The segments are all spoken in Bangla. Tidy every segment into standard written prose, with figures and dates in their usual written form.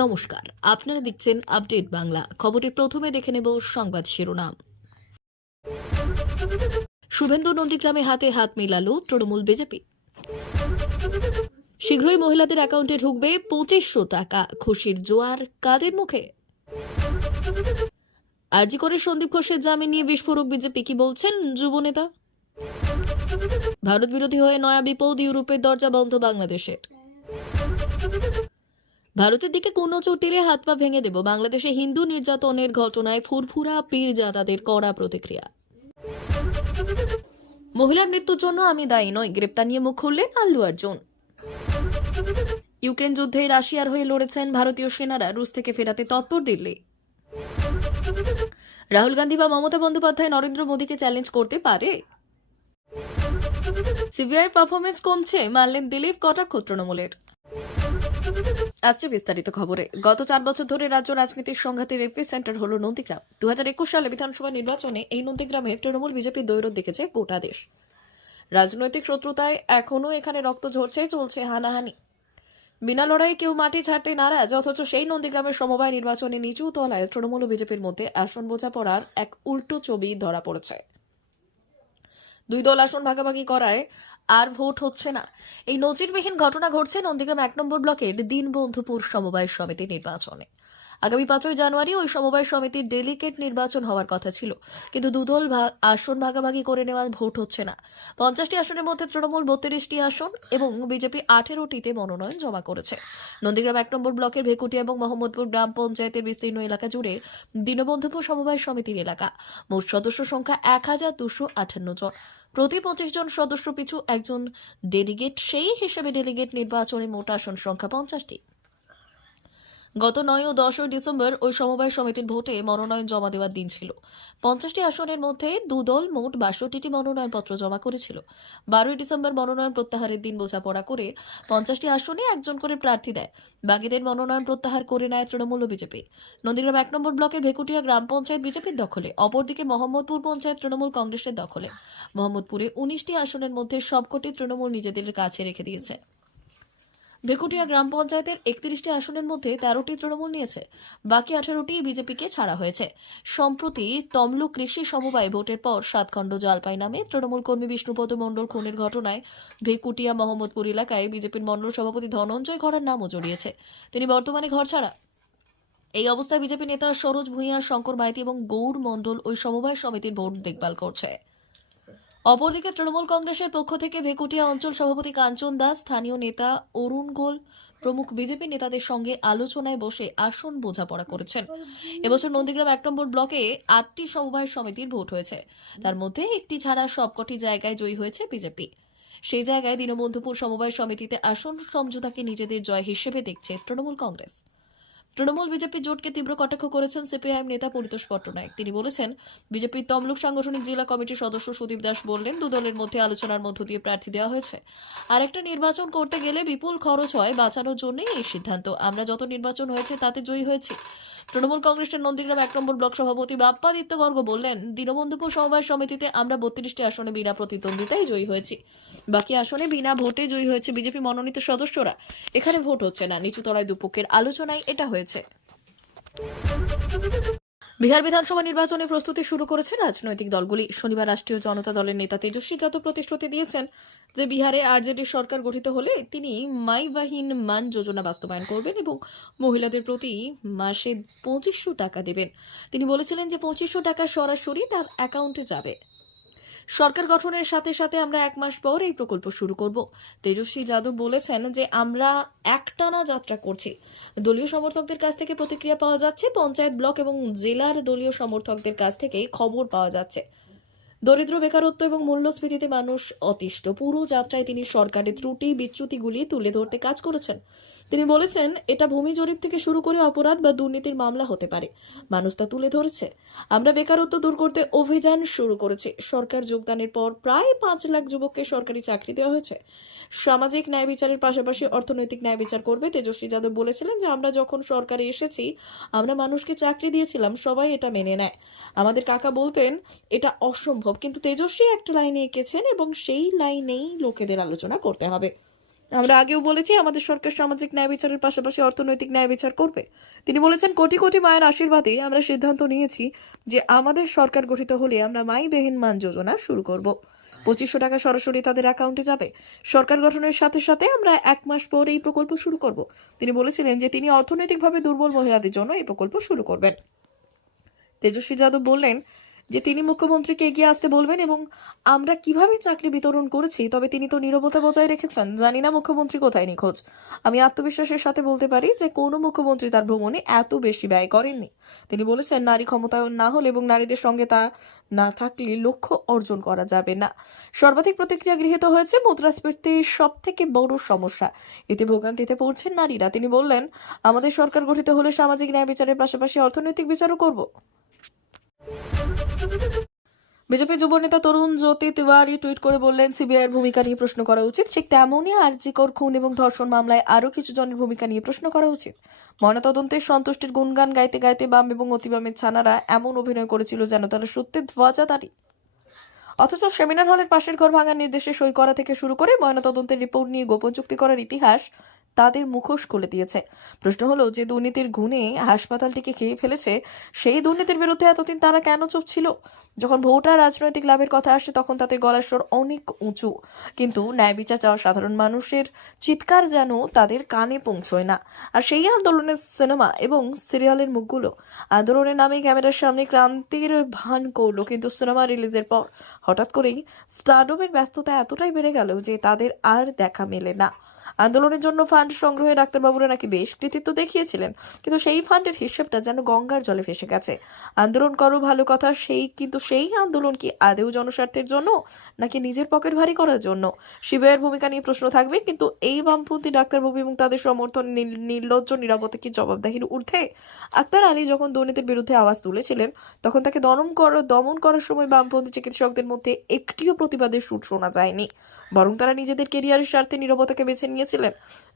নমস্কার, আপনারা দেখছেন আপডেট বাংলা। খবরের প্রথমে দেখে নেব সংবাদ শিরোনাম। শুভেন্দু নন্দীগ্রামে হাতে হাত মিলালো তৃণমূল বিজেপি। শীঘ্রই মহিলাদের অ্যাকাউন্টে ঢুকবে 2500 টাকা, খুশির জোয়ার কাদের মুখে। আরজি করে সন্দীপ ঘোষের জামিন নিয়ে বিস্ফোরক বিজেপি, কি বলছেন যুবনেতা। ভারত বিরোধী হয়ে নয়া বিপদ, ইউরোপের দরজা বন্ধ বাংলাদেশের। ভারতের দিকে কোন নজর দিলে হাত পা ভেঙে দেব, বাংলাদেশে হিন্দু নির্যাতনের ঘটনায় ফুরফুরা পীরজাদাদের কড়া প্রতিক্রিয়া। মহিলার মৃত্যুর জন্য আমি দায়ী নই, গ্রেপ্তার নিয়ে মুখ খুললেন আল্লু অর্জুন। ইউক্রেন যুদ্ধে রাশিয়ার হয়ে লড়েছেন ভারতীয় সেনারা, রুশ থেকে ফেরাতে তৎপর দিল্লি। রাহুল গান্ধী বা মমতা বন্দ্যোপাধ্যায় নরেন্দ্র মোদীকে চ্যালেঞ্জ করতে পারে। সিবিআই পারফরমেন্স কমছে, মানলেন দিলীপ, কটাক্ষ তৃণমূলের। আসছে বিস্তারিত খবরে। গত 4 বছর ধরে রাজ্য রাজনীতির সংঘাতের এপি সেন্টার হল নন্দীগ্রাম। 2021 সালে বিধানসভা নির্বাচনে এই নন্দীগ্রামে তৃণমূল বিজেপি দৈরথ দেখেছে গোটা দেশ। রাজনৈতিক শত্রুতায় এখনো এখানে রক্ত ঝরছে, চলছে হানাহানি। বিনা লড়াইয়ে কেউ মাটি ছাড়তে নারাজ, অথচ সেই নন্দীগ্রামের সমবায় নির্বাচনে নিচু তলায় তৃণমূল ও বিজেপির মধ্যে আসন বোঝাপড়ার এক উল্টো ছবি ধরা পড়েছে। দুই দল আসন ভাগাভাগি করায় আর ভোট হচ্ছে না। এই নজিরবিহীন ঘটনা ঘটছে নন্দীগ্রাম 1 নম্বর ব্লকের দীনবন্ধুপুর সমবায় সমিতি নির্বাচনে। আগামী 5ই জানুয়ারি ওই সমবায় সমিতির ডেলিগেট নির্বাচন হওয়ার কথা ছিল, কিন্তু দুদল আসন ভাগাভাগি করে নেওয়া ভোট হচ্ছে না। 50টি আসনের মধ্যে তৃণমূল 32টি আসন এবং বিজেপি 18টিতে মনোনয়ন জমা করেছে। নন্দীগ্রাম 1 নম্বর ব্লকের ভেকুটিয়া এবং মোহাম্মদপুর গ্রাম পঞ্চায়েতের বিস্তীর্ণ এলাকা জুড়ে দীনবন্ধুপুর সমবায় সমিতির এলাকা। মোট সদস্য সংখ্যা 1258 জন। প্রতি 25 জন সদস্য পিছু একজন ডেলিগেট, সেই হিসেবে ডেলিগেট নির্বাচনে মোট আসন সংখ্যা 50টি। গত 9 ও 10 ডিসেম্বর ওই সমবায় সমিতির ভোটে মনোনয়ন জমা দেওয়ার দিন ছিল। 50টি আসনের মধ্যে দুদল মোট 62টি মনোনয়নপত্র জমা করেছিল। 12 ডিসেম্বর মনোনয়ন প্রত্যাহারের দিন বোঝাপড়া করে 50টি আসনে একজন করে প্রার্থী দেয়। বাকিদের মনোনয়ন প্রত্যাহার করে নেয় তৃণমূল ও বিজেপি। নন্দীগ্রাম 1 নম্বর ব্লকের ভেকুটিয়া গ্রাম পঞ্চায়েত বিজেপির দখলে, অপরদিকে মোহাম্মদপুর পঞ্চায়েত তৃণমূল কংগ্রেসের দখলে। মোহাম্মদপুরে 19টি আসনের মধ্যে সবকটি তৃণমূল নিজেদের কাছে রেখে দিয়েছে। ভেকুটিয়া গ্রাম পঞ্চায়েতের 31টি আসনের মধ্যে 13টি তৃণমূল নিয়েছে, বাকি 18টি বিজেপিকে ছাড়া হয়েছে। সম্প্রতি তমলুক কৃষি সমবায় ভোটের পর সাতখণ্ড জলপাই নামে তৃণমূল কর্মী বিষ্ণুপদ মণ্ডল খুনের ঘটনায় ভেকুটিয়া মোহাম্মদপুর এলাকায় বিজেপির মণ্ডল সভাপতি ধনঞ্জয় ঘরার নামও জড়িয়েছে। তিনি বর্তমানে ঘর ছাড়া। এই অবস্থায় বিজেপি নেতা সরোজ ভূঁইয়া, শঙ্কর মাইতি এবং গৌর মণ্ডল ওই সমবায় সমিতির ভোট দেখভাল করছে। অপরদিকে তৃণমূল কংগ্রেসের পক্ষ থেকে ভেকুটিয়া অঞ্চল সভাপতি কাঞ্চন দাস, স্থানীয় নেতা অরুণ গোল প্রমুখ বিজেপি নেতাদের সঙ্গে আলোচনায় বসে আসন বোঝাপড়া করেছেন। এবছর নন্দীগ্রাম 1 নম্বর ব্লকে 8টি সমবায় সমিতির ভোট হয়েছে, তার মধ্যে একটি ছাড়া সবকটি জায়গায় জয়ী হয়েছে বিজেপি। সেই জায়গায় দীনবন্ধুপুর সমবায় সমিতিতে আসন সমঝোতাকে নিজেদের জয় হিসেবে দেখছে তৃণমূল কংগ্রেস। তৃণমূল বিজেপি জোটকে তীব্র কটাক্ষ করেছেন সিপিআইএম নেতা পরিতোষ পট্টনায়ক। তিনি বলেছেন, বিজেপির তমলুক সাংগঠনিক জেলা কমিটির সদস্য সুদীপ দাস বললেন, দুদলের মধ্যে আলোচনার মধ্য দিয়ে প্রার্থী দেওয়া হয়েছে। আর একটা নির্বাচন করতে গেলে বিপুল খরচ হয়, বাঁচানোর জন্যই এই সিদ্ধান্ত। আমরা যত নির্বাচন হয়েছে তাতে জয়ী হয়েছি। তৃণমূল কংগ্রেসের নন্দীগ্রাম 1 নম্বর ব্লক সভাপতি বাপ্পাদিত্য গর্গ বললেন, দীনবন্ধুপুর সমবায় সমিতিতে আমরা 32টি আসনে বিনা প্রতিদ্বন্দ্বিতায় জয়ী হয়েছি, বাকি আসনে বিনা ভোটে জয়ী হয়েছে বিজেপি মনোনীত সদস্যরা। এখানে ভোট হচ্ছে না, নিচুতলায় দুপক্ষের আলোচনায় এটা হয়েছে। বিহার বিধানসভা নির্বাচনে প্রস্তুতি শুরু করেছে রাজনৈতিক দলগুলি। শনিবার রাষ্ট্রীয় জনতা দলের নেতা তেজস্বী যাদব প্রতিশ্রুতি দিয়েছেন যে বিহারে আরজেডি সরকার গঠিত হলে তিনি মাই বাহিন মান যোজনা বাস্তবায়ন করবেন এবং মহিলাদের প্রতি মাসে 2500 টাকা দেবেন। তিনি বলেছিলেন যে 2500 টাকা সরাসরি তার অ্যাকাউন্টে যাবে। সরকার গঠনের সাথে সাথে আমরা 1 মাস পর এই প্রকল্প শুরু করব। তেজস্বী যাদব বলেছেন যে আমরা একটানা যাত্রা করছি। দলীয় সমর্থকদের কাছ থেকে প্রতিক্রিয়া পাওয়া যাচ্ছে, পঞ্চায়েত, ব্লক এবং জেলার দলীয় সমর্থকদের কাছ থেকে খবর পাওয়া যাচ্ছে। দরিদ্র, বেকারত্ব এবং মূল্যস্ফীতিতে মানুষ অতিষ্ঠ। পুরো যাত্রায় তিনি সরকারের ত্রুটি বিচ্যুতিগুলি তুলে ধরতে কাজ করেছেন। তিনি বলেছেন, এটা ভূমি জরিপ থেকে শুরু করে অপরাধ বা দুর্নীতির মামলা হতে পারে, মানুষ তা তুলে ধরেছে। আমরা বেকারত্ব দূর করতে অভিযান শুরু করেছি। সরকার যোগদানের পর প্রায় 5 লাখ যুবককে সরকারি চাকরি দেওয়া হয়েছে। সামাজিক ন্যায় বিচারের পাশাপাশি অর্থনৈতিক ন্যায় বিচার করবে। তেজস্বী যাদব বলেছিলেন যে আমরা যখন সরকারে এসেছি আমরা মানুষকে চাকরি দিয়েছিলাম, সবাই এটা মেনে নেয়। আমাদের কাকা বলতেন এটা অসম্ভব, কিন্তু তেজস্বী একটা লাইনে এঁকেছেন এবং সেই লাইনেই লোকেদের আলোচনা করতে হবে। আমরা আগেও বলেছি আমাদের সরকার সামাজিক ন্যায় বিচারের পাশাপাশি অর্থনৈতিক ন্যায় বিচার করবে। তিনি বলেছেন, কোটি কোটি মায়ের আশীর্বাদে আমরা সিদ্ধান্ত নিয়েছি যে আমাদের সরকার গঠিত হলে আমরা মাই বেহেন মান যোজনা শুরু করব। 2500 টাকা সরাসরি তাদের অ্যাকাউন্টে যাবে। সরকার গঠনের সাথে সাথে আমরা 1 মাস পর এই প্রকল্প শুরু করব। তিনি বলেছিলেন যে তিনি অর্থনৈতিকভাবে দুর্বল মহিলাদের জন্য এই প্রকল্প শুরু করবেন। তেজস্বী যাদব বললেন যে তিনি মুখ্যমন্ত্রীকে এগিয়ে আসতে বলবেন এবং আমরা কিভাবে চাকরি বিতরণ করেছি, তবে তিনি তো নীরবতা বজায় রেখেছেন। জানি না মুখ্যমন্ত্রী কোথায় নিখোঁজ। আমি আত্মবিশ্বাসের সাথে বলতে পারি যে কোনো মুখ্যমন্ত্রী তার ভ্রমণে এত বেশি ব্যয় করেননি। তিনি বলেছেন, নারী ক্ষমতায়ন না হলে এবং নারীদের সঙ্গে তা না থাকলে লক্ষ্য অর্জন করা যাবে না। সর্বাধিক প্রতিক্রিয়া গৃহীত হয়েছে মুদ্রাস্ফীতি সব থেকে বড় সমস্যা, এতে ভোগান্তিতে পড়ছেন নারীরা। তিনি বললেন, আমাদের সরকার গঠিত হলে সামাজিক ন্যায় বিচারের পাশাপাশি অর্থনৈতিক বিচারও করব। বিজেপি যুব নেতা তরুণ জ্যোতি তিওয়ারি টুইট করে বললেন, সিবিআইয়ের ভূমিকা নিয়ে প্রশ্ন করা উচিত। ঠিক তেমনই আরজিকর খুন এবং ধর্ষণ মামলায় আরও কিছু জনের ভূমিকা নিয়ে প্রশ্ন করা উচিত। ময়নাতদন্তের সন্তুষ্টির গুণগান গাইতে গাইতে বাম এবং অতিবামের ছানারা এমন অভিনয় করেছিল যেন তারা সত্যি ধ্বজাধারী, অথচ সেমিনার হলের পাশের ঘর ভাঙার নির্দেশে সই করা থেকে শুরু করে ময়নাতদন্তের রিপোর্ট নিয়ে গোপন চুক্তি করার ইতিহাস তাদের মুখোশ খুলে দিয়েছে। প্রশ্ন হলো, যে দুর্নীতির গুণে হাসপাতালটিকে খেয়ে ফেলেছে, সেই দুর্নীতির বিরুদ্ধে এতদিন তারা কেন চুপ ছিল? যখন ভোটার রাজনৈতিক লাভের কথা আসে তখন তাদের গলার স্বর অনেক উঁচু, কিন্তু ন্যায় বিচার চাওয়া সাধারণ মানুষের চিৎকার যেন তাদের কানে পৌঁছয় না। আর সেই আন্দোলনের সিনেমা এবং সিরিয়ালের মুখগুলো আন্দোলনের নামে ক্যামেরার সামনে ক্রান্তির ভান করলো, কিন্তু সিনেমা রিলিজের পর হঠাৎ করেই স্টারডমের ব্যস্ততা এতটাই বেড়ে গেল যে তাদের আর দেখা মেলে না। আন্দোলনের জন্য ফান্ড সংগ্রহে ডাক্তারবাবুরা নাকি বেশ কৃতিত্ব দেখিয়েছিলেন, কিন্তু সেই ফান্ডের হিসেবটা যেন গঙ্গার জলে ভেসে গেছে। আন্দোলন করো ভালো কথা, কিন্তু সেই আন্দোলন কি আদেও জনস্বার্থের জন্য নাকি নিজের পকেট ভারী করার জন্য? সিবিআইয়ের ভূমিকা নিয়ে প্রশ্ন থাকবে, কিন্তু এই বামপন্থী ডাক্তারবাবু এবং তাদের সমর্থন নির্লজ্জ নীরবতা কি জবাবদিহির ঊর্ধ্বে? আক্তার আলী যখন দুর্নীতির বিরুদ্ধে আওয়াজ তুলেছিলেন তখন তাকে দমন করার সময় বামপন্থী চিকিৎসকদের মধ্যে একটিও প্রতিবাদের সুর শোনা যায়নি, বরং তারা নিজেদের কেরিয়ারের স্বার্থে নীরবতাকে বেছে নিয়েছিলেন।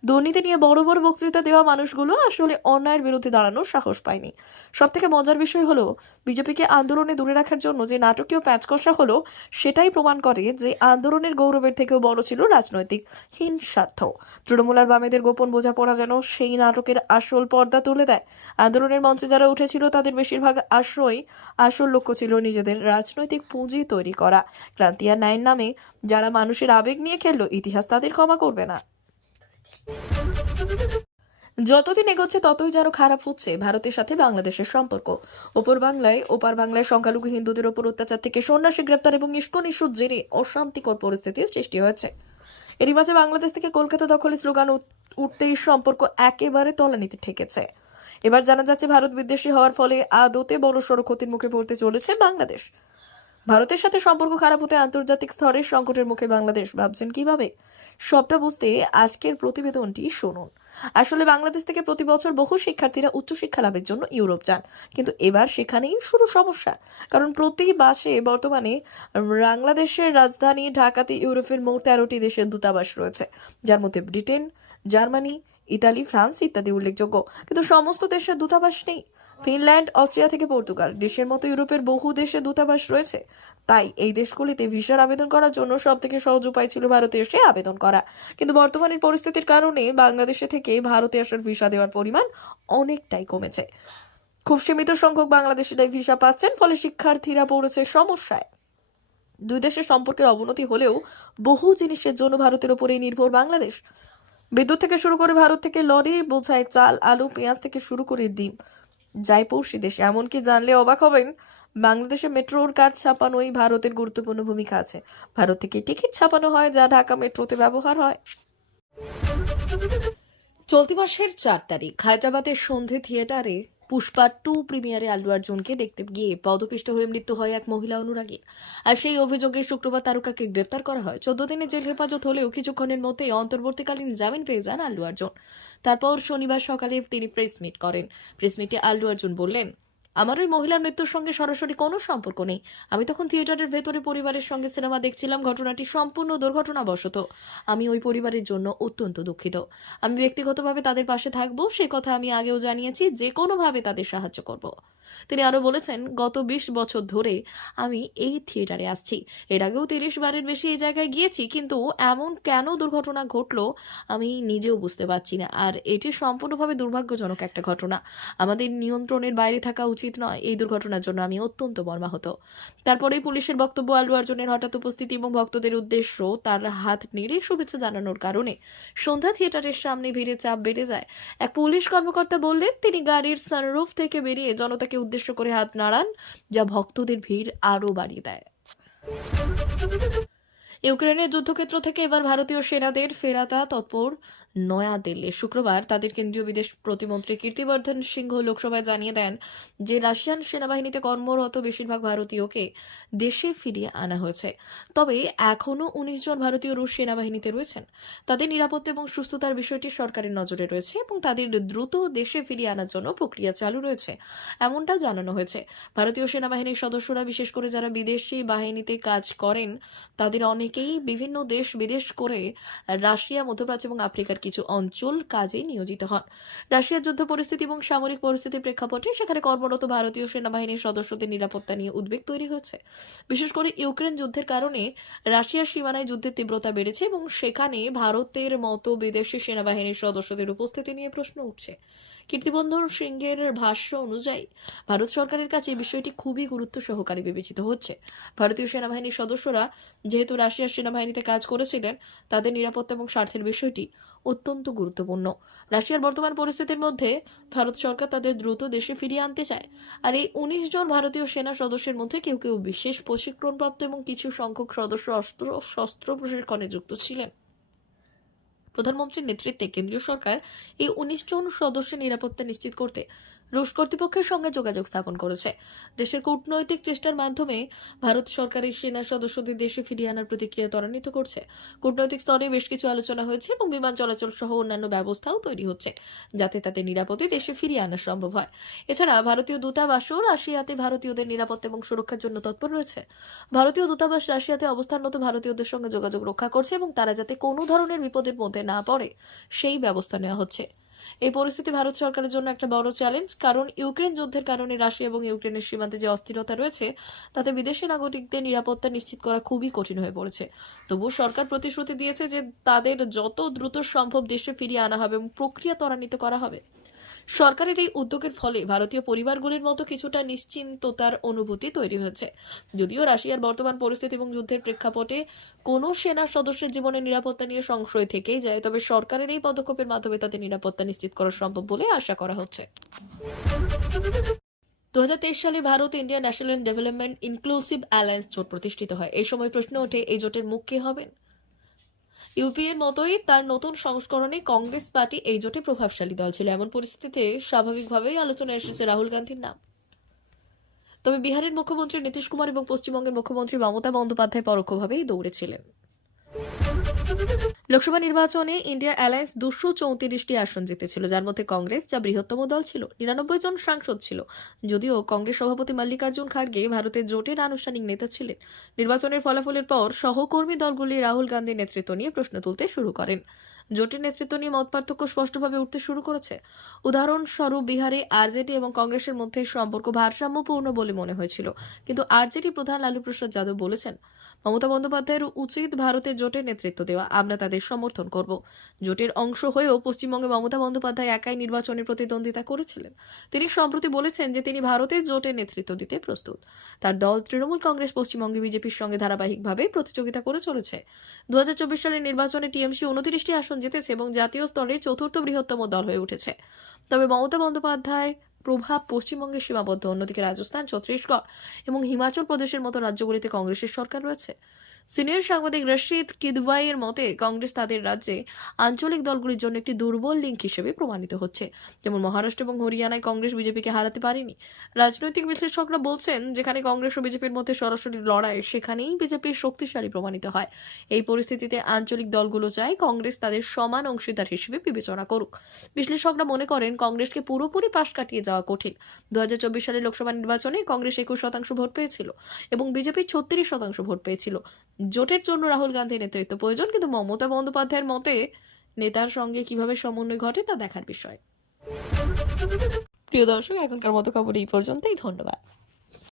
দুর্নীতি নিয়ে বড় বড় বক্তৃতা দেওয়া মানুষগুলো আসলে অন্যায়ের বিরুদ্ধে দাঁড়ানোর সাহস পায়নি। সব থেকে মজার বিষয় হলো, বিজেপিকে আন্দোলনে দূরে রাখার জন্য যে নাটকীয় প্যাঁচ কষা হলো, সেটাই প্রমাণ করে যে আন্দোলনের গৌরবের থেকেও বড় ছিল রাজনৈতিক হীন স্বার্থ। তৃণমূল আর বামেদের গোপন বোঝাপড়া যেন সেই নাটকের আসল পর্দা তুলে দেয়। আন্দোলনের মঞ্চে যারা উঠেছিল তাদের বেশিরভাগ আসল লক্ষ্য ছিল নিজেদের রাজনৈতিক পুঁজি তৈরি করা। ক্রান্তি আর ন্যায়ের নামে যারা মানুষের আবেগ নিয়ে খেললো, ইতিহাস তাদের ক্ষমা করবে না। যতদিন এগোচ্ছে ততই যেন খারাপ হচ্ছে ভারতের সাথে বাংলাদেশের সম্পর্ক। ওপার বাংলায় সংখ্যালঘু হিন্দুদের ওপর অত্যাচার থেকে সন্ন্যাসী গ্রেপ্তার এবং ইস্কন ইস্যুর জেরে অশান্তিকর পরিস্থিতির সৃষ্টি হয়েছে। এরই মাঝে বাংলাদেশ থেকে কলকাতা দখলের স্লোগান উঠতেই সম্পর্ক একেবারে তলানিতে ঠেকেছে। এবার জানা যাচ্ছে, ভারত বিদ্বেষী হওয়ার ফলে আদতে বড়সড় ক্ষতির মুখে পড়তে চলেছে বাংলাদেশ। ভারতের সাথে সম্পর্ক খারাপ হতে আন্তর্জাতিক স্তরে সংকটের মুখে বাংলাদেশ। ভাবছেন কিভাবে? সবটা বুঝতে আজকের প্রতিবেদনটি শুনুন। আসলে বাংলাদেশ থেকে প্রতি বছর বহু শিক্ষার্থীরা উচ্চশিক্ষা লাভের জন্য ইউরোপ যান, কিন্তু এবার সেখানেই শুরু সমস্যা। কারণ প্রতি মাসে বর্তমানে বাংলাদেশের রাজধানী ঢাকাতে ইউরোপের মোট 13টি দেশের দূতাবাস রয়েছে, যার মধ্যে ব্রিটেন, জার্মানি, ইতালি, ফ্রান্স ইত্যাদি উল্লেখযোগ্য। কিন্তু সমস্ত দেশের দূতাবাস নেই। ফিনল্যান্ড, অস্ট্রিয়া থেকে পর্তুগাল, গ্রিসের মতো ইউরোপের বহু দেশে দূতাবাস রয়েছে। তাই এই দেশগুলিতে ভিসার আবেদন করার জন্য সব থেকে সহজ উপায় ছিল ভারতে এসে আবেদন করা। কিন্তু বর্তমানের পরিস্থিতির কারণে বাংলাদেশে থেকে ভারতে আসার ভিসা দেওয়ার পরিমাণ অনেকটাই কমেছে। খুব সীমিত সংখ্যক বাংলাদেশিরাই ভিসা পাচ্ছেন, ফলে শিক্ষার্থীরা পড়েছে সমস্যায়। দুই দেশের সম্পর্কের অবনতি হলেও বহু জিনিসের জন্য ভারতের উপরেই নির্ভর বাংলাদেশ। বিদ্যুৎ থেকে শুরু করে ভারত থেকে লরি বোঝায় চাল, আলু, পেঁয়াজ থেকে শুরু করে ডিম যায় পড়শি দেশে। এমনকি জানলে অবাক হবেন, বাংলাদেশে মেট্রোর কার্ড ছাপানোই ভারতের গুরুত্বপূর্ণ ভূমিকা আছে। ভারত থেকে টিকিট ছাপানো হয় যা ঢাকা মেট্রোতে ব্যবহার হয়। চলতি মাসের 4 তারিখ হায়দ্রাবাদের সন্ধে থিয়েটারে পুষ্পা 2 প্রিমিয়ারে আল্লু অর্জুনকে দেখতে গিয়ে পদপিষ্ট হয়ে মৃত্যু হয় এক মহিলা অনুরাগী। আর সেই অভিযোগে শুক্রবার তারকাকে গ্রেফতার করা হয়। 14 দিনের জেল হেফাজত হলেও কিছুক্ষণের মধ্যেই অন্তর্বর্তীকালীন জামিন পেয়ে যান আল্লু অর্জুন। তারপর শনিবার সকালে তিনি প্রেস মিট করেন। প্রেস মিটে আল্লু অর্জুন বললেন, আমার ওই মহিলার মৃত্যুর সঙ্গে সরাসরি কোনো সম্পর্ক নেই। আমি তখন থিয়েটারের ভেতরে পরিবারের সঙ্গে সিনেমা দেখছিলাম। ঘটনাটি সম্পূর্ণ দুর্ঘটনাবশত। আমি ওই পরিবারের জন্য অত্যন্ত দুঃখিত। আমি ব্যক্তিগতভাবে তাদের পাশে থাকবো, সে কথা আমি আগেও জানিয়েছি। যে কোনোভাবে তাদের সাহায্য করব। তিনি আরো বলেছেন, গত 20 বছর ধরে আমি এই থিয়েটারে আসছি। এর আগেও 30 বারের বেশি এই জায়গায় গিয়েছি, কিন্তু এমন কেন দুর্ঘটনা ঘটলো আমি নিজেও বুঝতে পারছি না। আর এটি সম্পূর্ণভাবে দুর্ভাগ্যজনক একটা ঘটনা। আমাদের নিয়ন্ত্রণের বাইরে থাকা উচিত নয়। এই দুর্ঘটনার জন্য আমি অত্যন্ত মর্মাহত। তারপরেই পুলিশের বক্তব্য, আল্লু অর্জুনের হঠাৎ উপস্থিতি এবং ভক্তদের উদ্দেশ্য তার হাত নেড়ে শুভেচ্ছা জানানোর কারণে সন্ধ্যা থিয়েটারের সামনে ভিড়ে চাপ বেড়ে যায়। এক পুলিশ কর্মকর্তা বললেন, তিনি গাড়ির সানরুফ থেকে বেরিয়ে জনতাকে উদ্দেশ্য করে হাত নাড়ান, যা ভক্তদের ভিড় আরও বাড়িয়ে দেয়। ইউক্রেনের যুদ্ধক্ষেত্র থেকে এবার ভারতীয় সেনাদের ফেরাতে তৎপর নয়াদিল্লি। শুক্রবার তাদের কেন্দ্রীয় বিদেশ প্রতিমন্ত্রী কীর্তিবর্ধন সিংহ লোকসভায় জানিয়ে দেন যে রাশিয়ান সেনাবাহিনীতে কর্মরত বেশিরভাগ ভারতীয়কে দেশে ফিরিয়ে আনা হয়েছে। তবে এখনও 19 জন ভারতীয় রুশ সেনাবাহিনীতে রয়েছেন। তাদের নিরাপত্তা এবং সুস্থতার বিষয়টি সরকারের নজরে রয়েছে এবং তাদের দ্রুত দেশে ফিরিয়ে আনার জন্য প্রক্রিয়া চালু রয়েছে, এমনটা জানানো হয়েছে। ভারতীয় সেনাবাহিনীর সদস্যরা, বিশেষ করে যারা বিদেশি বাহিনীতে কাজ করেন, তাদের অনেকেই বিভিন্ন দেশ বিদেশ করে রাশিয়া, মধ্যপ্রাচ্য এবং আফ্রিকার কিছু অঞ্চল কাজে নিয়োজিত হন। রাশিয়ার যুদ্ধ পরিস্থিতি এবং সামরিক পরিস্থিতির প্রেক্ষাপটে সেখানে কর্মরত ভারতীয় সেনাবাহিনীর সদস্যদের নিরাপত্তা নিয়ে উদ্বেগ তৈরি হয়েছে। বিশেষ করে ইউক্রেন যুদ্ধের কারণে রাশিয়ার সীমানায় যুদ্ধের তীব্রতা বেড়েছে এবং সেখানে ভারতের মতো বিদেশি সেনাবাহিনীর সদস্যদের উপস্থিতি নিয়ে প্রশ্ন উঠছে। কীর্তিবর্ধন সিংহের ভাষ্য অনুযায়ী ভারত সরকারের কাছে এই বিষয়টি খুবই গুরুত্ব সহকারে বিবেচিত হচ্ছে। ভারতীয় সেনাবাহিনীর সদস্যরা যেহেতু রাশিয়ার সেনাবাহিনীতে কাজ করেছিলেন, তাদের নিরাপত্তা এবং স্বার্থের বিষয়টি অত্যন্ত গুরুত্বপূর্ণ। রাশিয়ার বর্তমান পরিস্থিতির মধ্যে ভারত সরকার তাদের দ্রুত দেশে ফিরিয়ে আনতে চায়। আর এই 19 জন ভারতীয় সেনা সদস্যের মধ্যে কেউ কেউ বিশেষ প্রশিক্ষণপ্রাপ্ত এবং কিছু সংখ্যক সদস্য শস্ত্র প্রশিক্ষণে যুক্ত ছিলেন। প্রধানমন্ত্রীর নেতৃত্বে কেন্দ্রীয় সরকার এই 19 জন সদস্যের নিরাপত্তা নিশ্চিত করতে রুশ কর্তৃপক্ষের সঙ্গে যোগাযোগ স্থাপন করেছে। দেশের কূটনৈতিক চেষ্টার মাধ্যমে ভারত সরকার এই সেনা সদস্যদের দেশে ফিরিয়ে আনার প্রতিক্রিয়া ত্বরান্বিত করছে। কূটনৈতিক স্তরে বেশ কিছু আলোচনা হয়েছে এবং বিমান চলাচল সহ অন্যান্য ব্যবস্থাও তৈরি হচ্ছে, যাতে তাদের নিরাপদে দেশে ফিরিয়ে আনা সম্ভব হয়। এছাড়া ভারতীয় দূতাবাসও রাশিয়াতে ভারতীয়দের নিরাপত্তা এবং সুরক্ষার জন্য তৎপর রয়েছে। ভারতীয় দূতাবাস রাশিয়াতে অবস্থানরত ভারতীয়দের সঙ্গে যোগাযোগ রক্ষা করছে এবং তারা যাতে কোনো ধরনের বিপদের মধ্যে না পড়ে সেই ব্যবস্থা নেওয়া হচ্ছে। এই পরিস্থিতি ভারত সরকারের জন্য একটা বড় চ্যালেঞ্জ, কারণ ইউক্রেন যুদ্ধের কারণে রাশিয়া এবং ইউক্রেনের সীমান্তে যে অস্থিরতা রয়েছে, তাতে বিদেশি নাগরিকদের নিরাপত্তা নিশ্চিত করা খুবই কঠিন হয়ে পড়েছে। তবুও সরকার প্রতিশ্রুতি দিয়েছে যে তাদের যত দ্রুত সম্ভব দেশে ফিরিয়ে আনা হবে এবং প্রক্রিয়া ত্বরান্বিত করা হবে। সরকারের এই উদ্যোগের ফলে ভারতীয় পরিবারগুলির মতো কিছুটা নিশ্চিন্ততার অনুভূতি তৈরি হয়েছে। যদিও রাশিয়ার বর্তমান পরিস্থিতি এবং যুদ্ধের প্রেক্ষাপটে কোনো সেনা সদস্যের জীবনের নিরাপত্তা নিয়ে সংশয় থেকেই যায়, তবে সরকারের এই পদক্ষেপের মাধ্যমে তাদের নিরাপত্তা নিশ্চিত করা সম্ভব বলে আশা করা হচ্ছে। 2023 সালে Bharat India national development inclusive alliance জোট প্রতিষ্ঠিত হয়। এই সময় প্রশ্ন ওঠে, এই জোটের মুখ কে হবেন? ইউপিএর মতোই তার নতুন সংস্করণে কংগ্রেস পার্টি এই জোটে প্রভাবশালী দল ছিল। এমন পরিস্থিতিতে স্বাভাবিকভাবেই আলোচনায় এসেছে রাহুল গান্ধীর নাম। তবে বিহারের মুখ্যমন্ত্রী নীতিশ কুমার এবং পশ্চিমবঙ্গের মুখ্যমন্ত্রী মমতা বন্দ্যোপাধ্যায় পরোক্ষভাবেই দৌড়েছিলেন। লোকসভা নির্বাচনে ইন্ডিয়া অ্যালায়েন্স 234টি আসন জিতেছিল, যার মধ্যে কংগ্রেস, যা বৃহত্তম দল ছিল, 99 জন সাংসদ ছিল। যদিও কংগ্রেস সভাপতি মল্লিকার্জুন খাড়গে ভারতের জোটের আনুষ্ঠানিক নেতা ছিলেন। নির্বাচনের ফলাফলের পর সহকর্মী দলগুলি রাহুল গান্ধীর নেতৃত্ব নিয়ে প্রশ্ন তুলতে শুরু করেন। জোটের নেতৃত্ব নিয়ে মতপার্থক্য স্পষ্টভাবে উঠতে শুরু করেছে। উদাহরণস্বরূপ, বিহারে আরজেডি এবং কংগ্রেসের মধ্যে সম্পর্ক ভারসাম্যপূর্ণ বলে মনে হয়েছিল, কিন্তু আরজেডি প্রধান লালু প্রসাদ যাদব বলেছেন, মমতা বন্দ্যোপাধ্যায়ের উচিত ভারতের জোটের নেতৃত্ব দেওয়া, আমরা তাদের সমর্থন করব। জোটের অংশ হয়েও পশ্চিমবঙ্গে মমতা বন্দ্যোপাধ্যায় একাই নির্বাচনে প্রতিদ্বন্দ্বিতা করেছিলেন। তিনি সম্প্রতি বলেছেন যে তিনি ভারতের জোটের নেতৃত্ব দিতে প্রস্তুত। তার দল তৃণমূল কংগ্রেস পশ্চিমবঙ্গে বিজেপির সঙ্গে ধারাবাহিকভাবে প্রতিযোগিতা করে চলেছে। 2024 সালের নির্বাচনে টিএমসি 29টি আসন জিতেছে এবং জাতীয় স্তরে চতুর্থ বৃহত্তম দল হয়ে উঠেছে। তবে মমতা বন্দ্যোপাধ্যায় প্রভাব পশ্চিমবঙ্গে সীমাবদ্ধ। অন্যদিকে রাজস্থান, ছত্তিশগড় এবং হিমাচল প্রদেশের মতো রাজ্যগুলিতে কংগ্রেসের সরকার রয়েছে। সিনিয়র সাংবাদিক রশিদ কিদওয়াইয়ের মতে কংগ্রেস তাদের রাজ্যে আঞ্চলিক দলগুলির জন্য একটি দুর্বল লিঙ্ক হিসেবে প্রমাণিত হচ্ছে। যেমন মহারাষ্ট্র এবং হরিয়ানায় কংগ্রেস বিজেপিকে হারাতে পারেনি। রাজনৈতিক বিশ্লেষকরা বলছেন, যেখানে কংগ্রেস ও বিজেপির মধ্যে সরাসরি লড়াই, সেখানেই বিজেপির শক্তিশালী প্রমাণিত হয়। এই পরিস্থিতিতে আঞ্চলিক দলগুলো চায় কংগ্রেস তাদের সমান অংশীদার হিসেবে বিবেচনা করুক। বিশ্লেষকরা মনে করেন, কংগ্রেসকে পুরোপুরি পাশ কাটিয়ে যাওয়া কঠিন। 2024 সালের লোকসভা নির্বাচনে কংগ্রেস 21% ভোট পেয়েছিল এবং বিজেপি 36% ভোট পেয়েছিল। জোটের জন্য রাহুল গান্ধীর নেতৃত্ব প্রয়োজন, কিন্তু মমতা বন্দ্যোপাধ্যায়ের মতে নেতার সঙ্গে কিভাবে সমন্বয় ঘটে তা দেখার বিষয়। প্রিয় দর্শক, এখনকার মতো খবর এই পর্যন্তই। ধন্যবাদ।